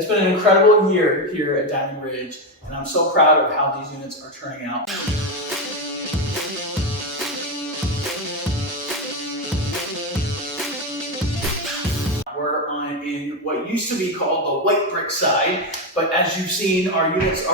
It's been an incredible year here at Diamond Ridge, and I'm so proud of how these units are turning out. We're in what used to be called the white brick side, but as you've seen, our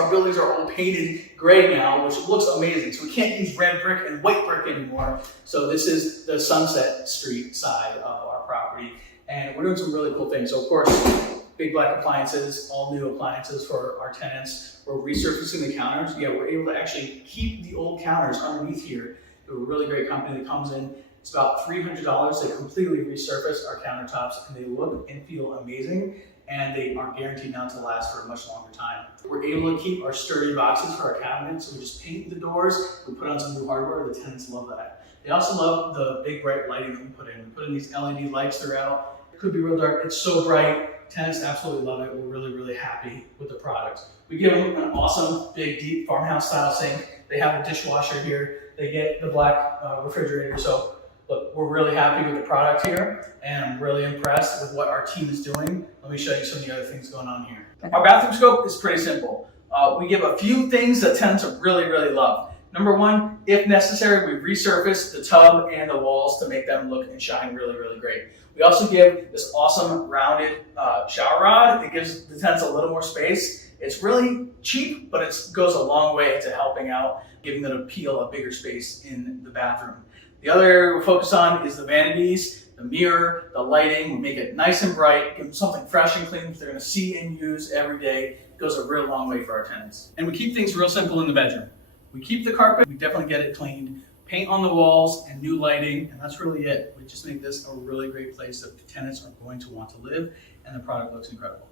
buildings are all painted gray now, which looks amazing. So we can't use red brick and white brick anymore. So this is the Sunset Street side of our property, and we're doing some really cool things. So of course, big black appliances, all new appliances for our tenants. We're resurfacing the counters. Yeah, we're able to actually keep the old counters underneath here. They're a really great company that comes in. It's about $300 to completely resurface our countertops, and they look and feel amazing, and they are guaranteed now to last for a much longer time. We're able to keep our sturdy boxes for our cabinets, so we just paint the doors, we put on some new hardware, the tenants love that. They also love the big bright lighting that we put in. We put in these LED lights throughout. It could be real dark, it's so bright. Tenants absolutely love it. We're really, really happy with the product. We give them an awesome, big, deep farmhouse style sink. They have a dishwasher here. They get the black refrigerator. So look, we're really happy with the product here, and I'm really impressed with what our team is doing. Let me show you some of the other things going on here. Our bathroom scope is pretty simple. We give a few things that tenants really, really love. Number one, if necessary, we resurface the tub and the walls to make them look and shine really, really great. We also give this awesome rounded shower rod. It gives the tenants a little more space. It's really cheap, but it goes a long way to helping out, giving them a bigger space in the bathroom. The other area we focus on is the vanities, the mirror, the lighting. We make it nice and bright, give them something fresh and clean that they're going to see and use every day. It goes a real long way for our tenants. And we keep things real simple in the bedroom. We keep the carpet, we definitely get it cleaned, paint on the walls, and new lighting, and that's really it. We just make this a really great place that tenants are going to want to live, and the product looks incredible.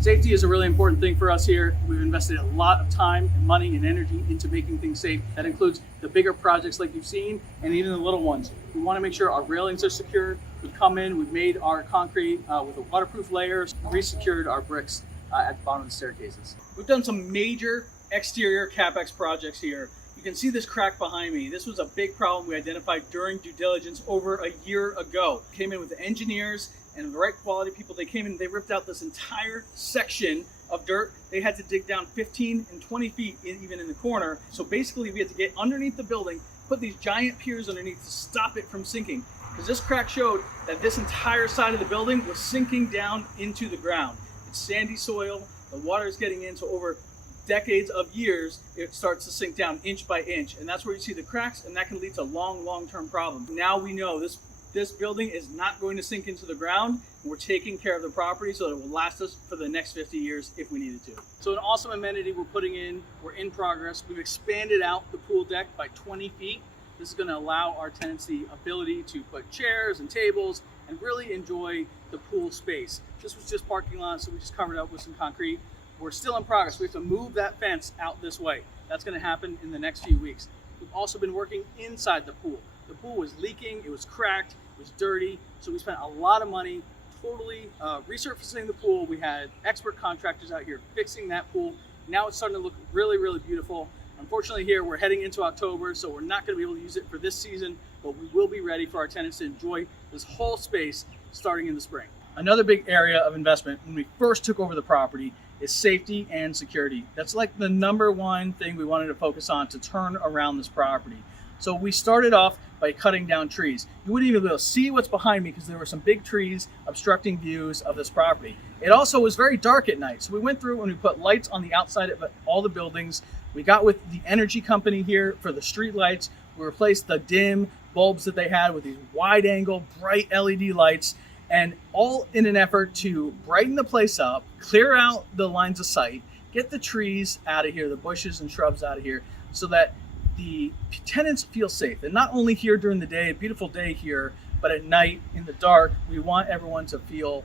Safety is a really important thing for us here. We've invested a lot of time and money and energy into making things safe. That includes the bigger projects like you've seen, and even the little ones. We want to make sure our railings are secure. We've come in, we've made our concrete with a waterproof layer, re-secured our bricks at the bottom of the staircases. We've done some major exterior CapEx projects here. You can see this crack behind me. This was a big problem we identified during due diligence over a year ago. Came in with the engineers and the right quality people. They came in, they ripped out this entire section of dirt. They had to dig down 15 and 20 feet even in the corner. So basically we had to get underneath the building, put these giant piers underneath to stop it from sinking. Because this crack showed that this entire side of the building was sinking down into the ground. It's sandy soil, the water is getting in, so over decades of years, it starts to sink down inch by inch. And that's where you see the cracks, and that can lead to long-term problems. Now we know this building is not going to sink into the ground. We're taking care of the property so that it will last us for the next 50 years if we needed to. So an awesome amenity we're putting in, we're in progress. We've expanded out the pool deck by 20 feet. This is gonna allow our tenants the ability to put chairs and tables and really enjoy the pool space. This was just parking lot, so we just covered up with some concrete. We're still in progress. We have to move that fence out this way. That's gonna happen in the next few weeks. We've also been working inside the pool. The pool was leaking, it was cracked, it was dirty, so we spent a lot of money totally resurfacing the pool. We had expert contractors out here fixing that pool. Now it's starting to look really, really beautiful. Unfortunately here, we're heading into October, so we're not gonna be able to use it for this season, but we will be ready for our tenants to enjoy this whole space starting in the spring. Another big area of investment when we first took over the property is safety and security. That's like the number one thing we wanted to focus on to turn around this property. So we started off by cutting down trees. You wouldn't even be able to see what's behind me because there were some big trees obstructing views of this property. It also was very dark at night. So we went through and we put lights on the outside of all the buildings. We got with the energy company here for the street lights. We replaced the dim bulbs that they had with these wide angle, bright LED lights, and all in an effort to brighten the place up, clear out the lines of sight, get the trees out of here, the bushes and shrubs out of here, so that the tenants feel safe. And not only here during the day, a beautiful day here, but at night in the dark, we want everyone to feel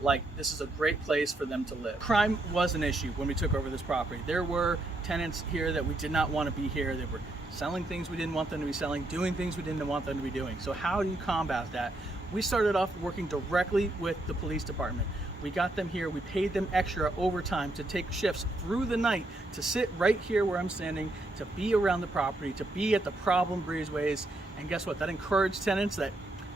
like this is a great place for them to live. Crime was an issue when we took over this property. There were tenants here that we did not want to be here. They were selling things we didn't want them to be selling, doing things we didn't want them to be doing. So how do you combat that? We started off working directly with the police department. We got them here, we paid them extra overtime to take shifts through the night to sit right here where I'm standing, to be around the property, to be at the problem breezeways. And guess what? That encouraged tenants that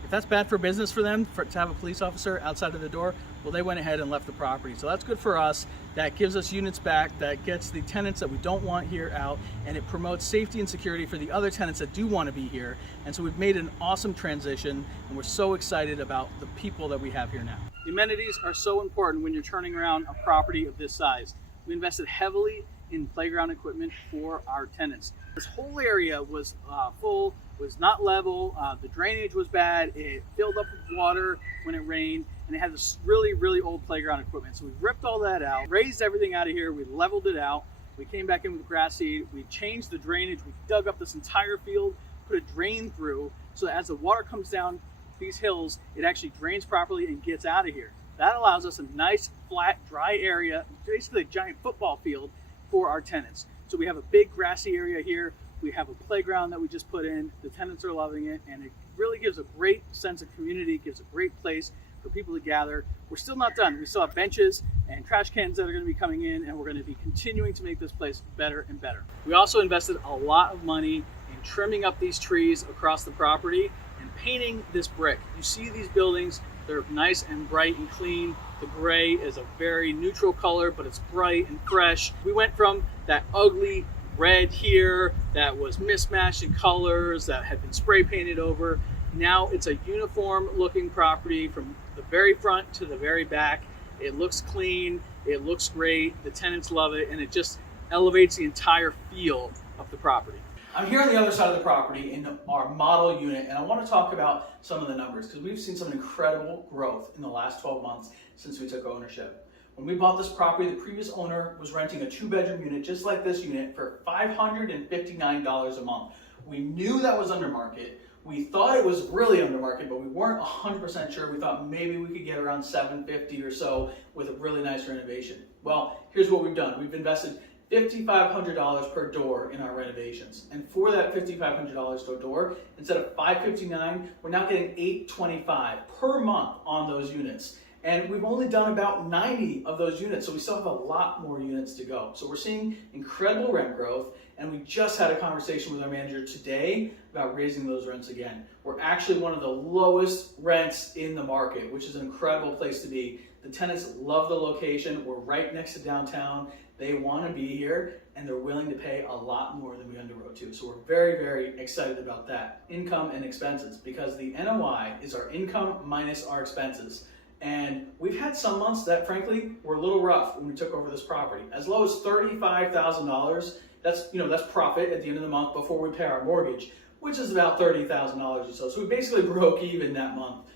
if that's bad for business for them, to have a police officer outside of the door, Well, they went ahead and left the property. So that's good for us. That gives us units back, that gets the tenants that we don't want here out, and it promotes safety and security for the other tenants that do want to be here. And so we've made an awesome transition, and we're so excited about the people that we have here now. The amenities are so important when you're turning around a property of this size. We invested heavily in playground equipment for our tenants. This whole area was full, was not level, the drainage was bad, it filled up with water when it rained, and it had this really, really old playground equipment. So we ripped all that out, raised everything out of here, we leveled it out, we came back in with grass seed, we changed the drainage, we dug up this entire field, put a drain through, so that as the water comes down these hills, it actually drains properly and gets out of here. That allows us a nice, flat, dry area, basically a giant football field for our tenants. So we have a big grassy area here. We have a playground that we just put in. The tenants are loving it, and it really gives a great sense of community, gives a great place for people to gather. We're still not done. We still have benches and trash cans that are going to be coming in, and we're going to be continuing to make this place better and better. We also invested a lot of money in trimming up these trees across the property and painting this brick. You see these buildings, they're nice and bright and clean. The gray is a very neutral color, but it's bright and fresh. We went from that ugly red here that was mismatched in colors, that had been spray painted over. Now it's a uniform looking property from the very front to the very back. It looks clean, it looks great, the tenants love it, and it just elevates the entire feel of the property. I'm here on the other side of the property in our model unit, and I want to talk about some of the numbers because we've seen some incredible growth in the last 12 months since we took ownership. When we bought this property, the previous owner was renting a 2-bedroom unit just like this unit for $559 a month. We knew that was under market. We thought it was really under market, but we weren't 100% sure. We thought maybe we could get around $750 or so with a really nice renovation. Well, here's what we've done. We've invested $5,500 per door in our renovations. And for that $5,500 per door, instead of $559, we're now getting $825 per month on those units. And we've only done about 90 of those units, so we still have a lot more units to go. So we're seeing incredible rent growth, and we just had a conversation with our manager today about raising those rents again. We're actually one of the lowest rents in the market, which is an incredible place to be. The tenants love the location. We're right next to downtown. They want to be here, and they're willing to pay a lot more than we underwrote to. So we're very, very excited about that. Income and expenses, because the NOI is our income minus our expenses. And we've had some months that, frankly, were a little rough when we took over this property. As low as $35,000, that's profit at the end of the month before we pay our mortgage, which is about $30,000 or so. So we basically broke even that month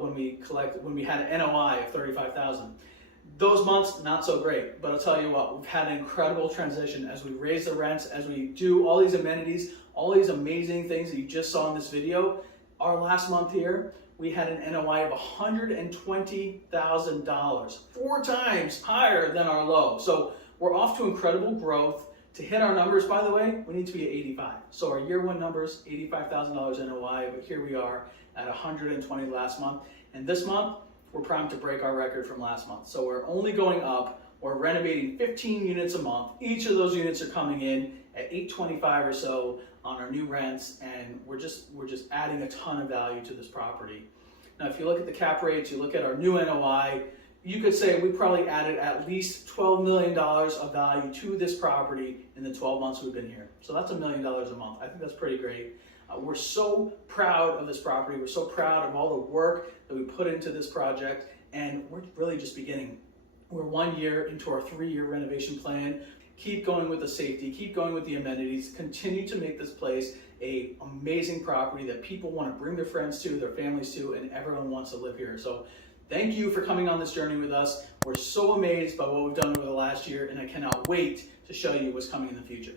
when we had an NOI of $35,000. Those months, not so great, but I'll tell you what, we've had an incredible transition as we raise the rents, as we do all these amenities, all these amazing things that you just saw in this video. Our last month here, we had an NOI of $120,000, 4 times higher than our low. So we're off to incredible growth. To hit our numbers, by the way, we need to be at 85. So our year 1 numbers, $85,000 NOI, but here we are at 120 last month. And this month, we're primed to break our record from last month. So we're only going up. We're renovating 15 units a month. Each of those units are coming in at $825 or so on our new rents, and we're just adding a ton of value to this property. Now, if you look at the cap rates, you look at our new NOI, you could say we probably added at least $12 million of value to this property in the 12 months we've been here. So that's $1 million a month. I think that's pretty great. We're so proud of this property. We're so proud of all the work that we put into this project, and we're really just beginning. We're 1 year into our 3-year renovation plan. Keep going with the safety, keep going with the amenities, continue to make this place an amazing property that people want to bring their friends to, their families to, and everyone wants to live here. So thank you for coming on this journey with us. We're so amazed by what we've done over the last year, and I cannot wait to show you what's coming in the future.